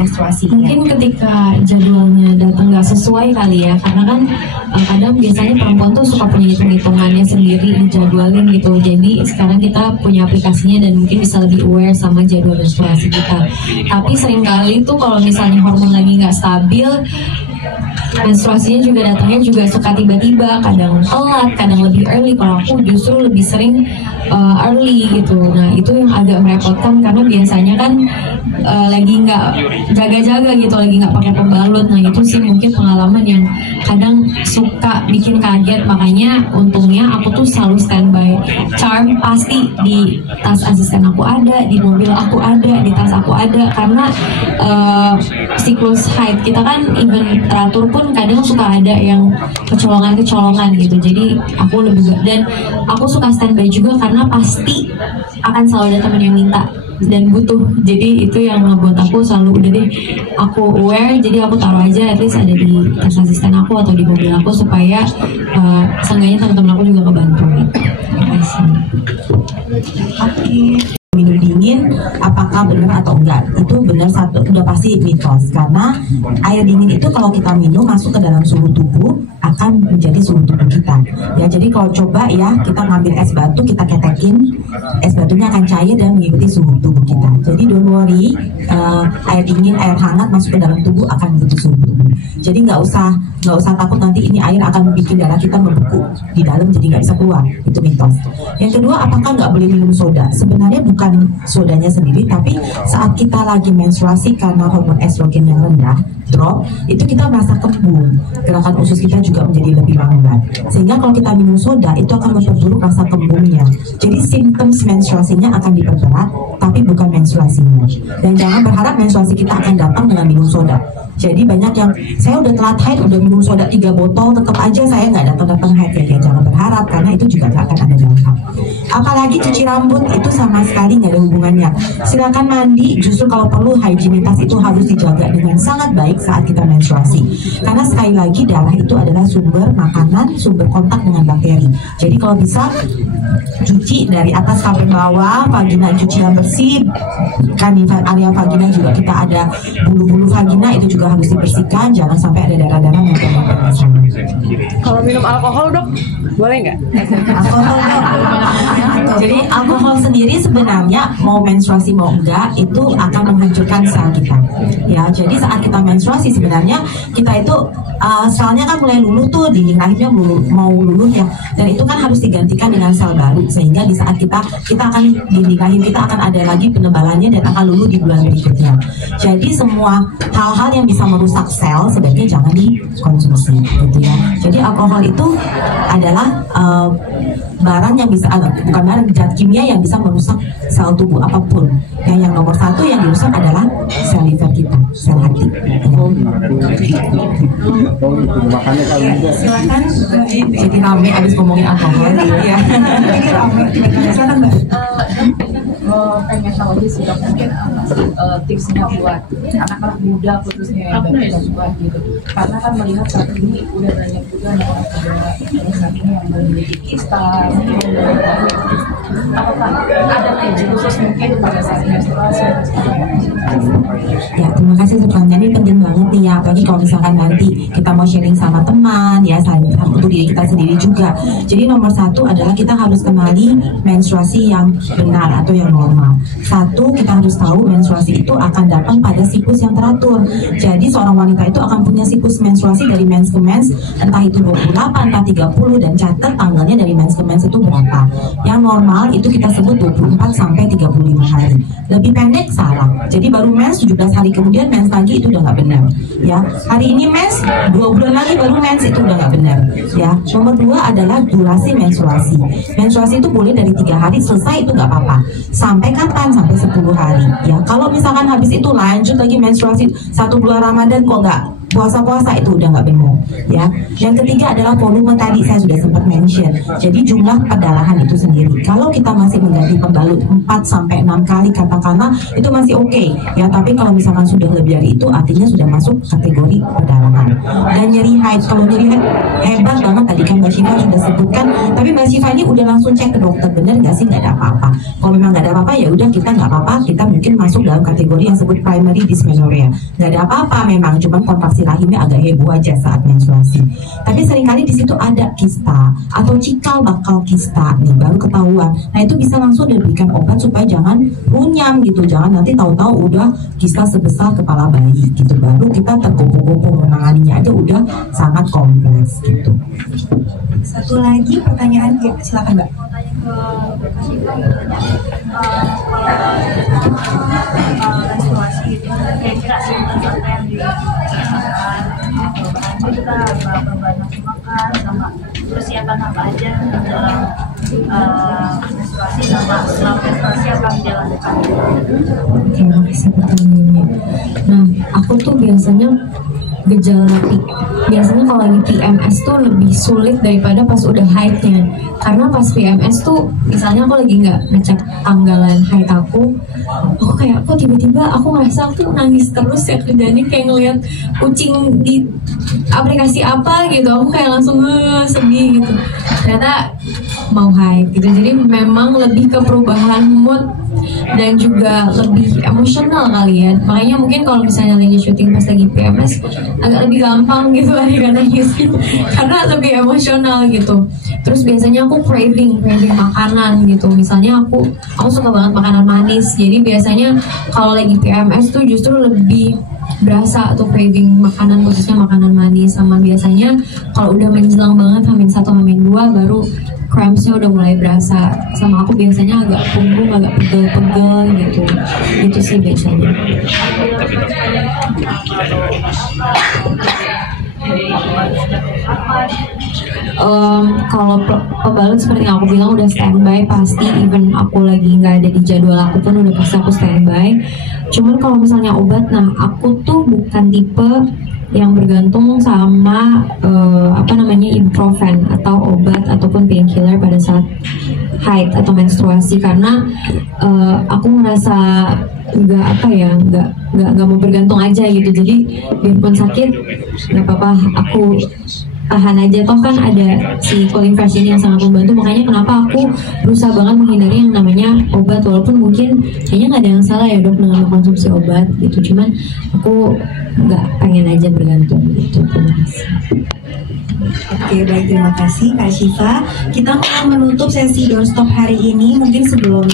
menstruasi? Mungkin ketika jadwalnya datang nggak sesuai kali ya, karena kan kadang biasanya perempuan tuh suka punya hitung-hitungannya sendiri dijadwalin gitu. Jadi sekarang kita punya aplikasinya dan mungkin bisa lebih aware sama jadwal menstruasi kita. Tapi seringkali tuh kalau misalnya hormon lagi nggak stabil, menstruasinya juga datangnya juga suka tiba-tiba, kadang telat, kadang lebih early. Kalau aku justru lebih sering early gitu. Nah itu yang agak merepotkan karena biasanya kan lagi nggak jaga-jaga gitu, lagi nggak pakai pembalut. Nah itu sih mungkin pengalaman yang kadang suka bikin kaget. Makanya untungnya aku tuh selalu standby charm, pasti di tas asisten aku ada, di mobil aku ada, di tas aku ada. Karena siklus haid kita kan even teratur pun kadang suka ada yang kecolongan-kecolongan gitu. Jadi aku lebih, dan aku suka standby juga karena pasti akan selalu ada teman yang minta dan butuh. Jadi itu yang membuat aku selalu udah deh, aku aware, jadi aku taruh aja at least ada di tas asisten aku atau di mobil aku supaya seenggaknya teman-teman aku juga kebantu. Terima kasih. Oke. Minum dingin apakah benar atau enggak? Itu benar, satu udah pasti mitos, karena air dingin itu kalau kita minum masuk ke dalam suhu tubuh akan menjadi suhu tubuh kita. Ya, jadi kalau coba ya kita ngambil es batu, kita ketekin, es batunya akan cair dan mengikuti suhu tubuh kita. Jadi don't worry, air dingin, air hangat masuk ke dalam tubuh akan mengikuti suhu tubuh. Jadi nggak usah takut nanti ini air akan bikin darah kita membeku di dalam jadi nggak bisa keluar. Itu mitos. Yang kedua, apakah nggak boleh minum soda? Sebenarnya bukan sodanya sendiri, tapi saat kita lagi menstruasi karena hormon estrogen yang rendah drop, itu kita merasa kembung, gerakan usus kita juga menjadi lebih lambat, sehingga kalau kita minum soda itu akan memperburuk rasa kembungnya. Jadi simptom menstruasinya akan diperberat, tapi bukan menstruasinya. Dan jangan berharap menstruasi kita akan datang dengan minum soda. Jadi banyak yang, saya udah telat haid, udah minum soda 3 botol, tetap aja saya nggak datang haid. Ya jangan berharap, karena itu juga nggak akan ada dampak. Apalagi cuci rambut itu sama sekali nggak ada hubungannya. Silakan mandi, justru kalau perlu higienitas itu harus dijaga dengan sangat baik saat kita menstruasi. Karena sekali lagi darah itu adalah sumber makanan, sumber kontak dengan bakteri. Jadi kalau bisa cuci dari atas sampai bawah, vagina cuci yang bersih. Kan di area vagina juga kita ada bulu-bulu vagina, itu juga harus dibersihkan, jangan sampai ada darah-darah yang terdapat di sana. Kalau minum alkohol dok, boleh nggak? Alkohol dok. Jadi alkohol sendiri sebenarnya mau menstruasi mau enggak itu akan menghancurkan sel kita. Ya, jadi saat kita menstruasi sebenarnya kita itu selnya kan mulai luluh tuh, di rahimnya mau luluh ya, dan itu kan harus digantikan dengan sel baru, sehingga di saat kita akan di rahim kita akan ada lagi penebalannya dan akan luluh di bulan berikutnya. Jadi semua hal-hal yang bisa merusak sel sebaiknya jangan dikonsumsi gitu ya. Jadi alkohol itu adalah barang yang bisa, bukan barang, zat kimia yang bisa merusak sel tubuh apapun. Yang nomor satu yang dirusak adalah sel liver kita, sel hati. Silakan. Jadi rame abis ngomongin alkohol. Iya. Ini rame. Silakan mbak. Pengen tahu aja sih dok, mungkin tipsnya buat anak-anak muda khususnya yang baru suka gitu, karena kan melihat saat ini udah banyak juga anak-anak saat ini yang memiliki kista. Apakah ada tips khusus mungkin pada saat menstruasi? Ya, terima kasih sebetulnya, ini penting banget nih ya, apalagi kalau misalkan nanti kita mau sharing sama teman ya, untuk diri kita sendiri juga. Jadi nomor satu adalah kita harus kenali menstruasi yang benar atau yang normal. Satu, kita harus tahu menstruasi itu akan datang pada siklus yang teratur. Jadi seorang wanita itu akan punya siklus menstruasi dari mens ke mens, entah itu 28, entah 30, dan catat tanggalnya dari mens ke mens itu berapa. Yang normal itu kita sebut 24 sampai 35 hari. Lebih pendek salah. Jadi baru mens 17 hari kemudian mens lagi, itu udah nggak benar. Ya, hari ini mens, 2 bulan lagi baru mens, itu udah nggak benar. Ya, nomor 2 adalah durasi menstruasi. Menstruasi itu boleh dari 3 hari selesai, itu nggak apa-apa. Sampai kapan? Sampai 10 hari. Ya, kalau misalkan habis itu lanjut lagi menstruasi 1 bulan Ramadan kok puasa-puasa itu udah nggak bengong ya. Yang ketiga adalah volume, tadi saya sudah sempat mention, jadi jumlah perdarahan itu sendiri. Kalau kita masih mengganti pembalut 4-6 kali katakanlah itu masih oke ya, tapi kalau misalkan sudah lebih dari itu artinya sudah masuk kategori perdarahan. Dan nyeri haid, kalau nyeri haid hebat banget tadi kan Mbak Syifa sudah sebutkan, tapi Mbak Syifa ini udah langsung cek ke dokter, bener nggak sih nggak ada apa-apa. Kalau memang nggak ada apa-apa ya udah kita nggak apa-apa, kita mungkin masuk dalam kategori yang disebut primary dysmenorrhea. Nggak ada apa-apa memang, cuman kontraksi rahimnya agak heboh aja saat menstruasi. Tapi seringkali di situ ada kista atau cikal bakal kista nih baru ketahuan. Nah itu bisa langsung diberikan obat supaya jangan runyam gitu, jangan nanti tahu-tahu udah kista sebesar kepala bayi gitu, baru kita tergopoh-gopoh menanganinya aja udah sangat kompleks gitu. Satu lagi pertanyaan, silakan Mbak. Menstruasi gitu, kira-kira simptom yang kita bahan nafsu makan sama persiapan apa aja dalam menstruasi sama setelah menstruasi apa yang dijalankan. Oke, makasih pertanyaannya. Nah, aku tuh biasanya biasanya kalau lagi PMS tuh lebih sulit daripada pas udah haidnya, karena pas PMS tuh misalnya aku lagi nggak ngecek tanggalan haid aku kayak kok tiba-tiba aku ngerasa aku nangis terus ya, kerjanya kayak ngeliat kucing di aplikasi apa gitu, aku kayak langsung sedih gitu, ternyata mau haid gitu. Jadi memang lebih ke perubahan mood dan juga lebih emosional kali ya. Makanya mungkin kalau misalnya lagi syuting pas lagi PMS agak lebih gampang gitu kan nangis karena lebih emosional gitu. Terus biasanya aku craving makanan gitu. Misalnya aku suka banget makanan manis. Jadi biasanya kalau lagi PMS tuh justru lebih berasa tuh craving makanan, khususnya makanan manis. Sama biasanya kalau udah menjelang banget H-1 H-2 baru crampsnya udah mulai berasa. Sama aku biasanya agak punggung agak pegel-pegel gitu. Itu sih biasanya. Kalau pembalut seperti yang aku bilang udah standby pasti, even aku lagi nggak ada di jadwal aku pun udah pasti aku standby. Cuman kalau misalnya obat, nah aku tuh bukan tipe yang bergantung sama ibuprofen atau obat ataupun painkiller pada saat haid atau menstruasi, karena aku ngerasa nggak mau bergantung aja gitu. Jadi biarpun sakit nggak apa-apa, aku tahan aja, toh kan ada si cooling fresh ini yang sangat membantu. Makanya kenapa aku berusaha banget menghindari yang namanya obat, walaupun mungkin kayaknya nggak ada yang salah ya dok dengan konsumsi obat gitu, cuman aku nggak pengen aja bergantung gitu. Terima kasih. Oke, baik, terima kasih Kak Syifa. Kita mau menutup sesi Don't Stop hari ini. Mungkin sebelum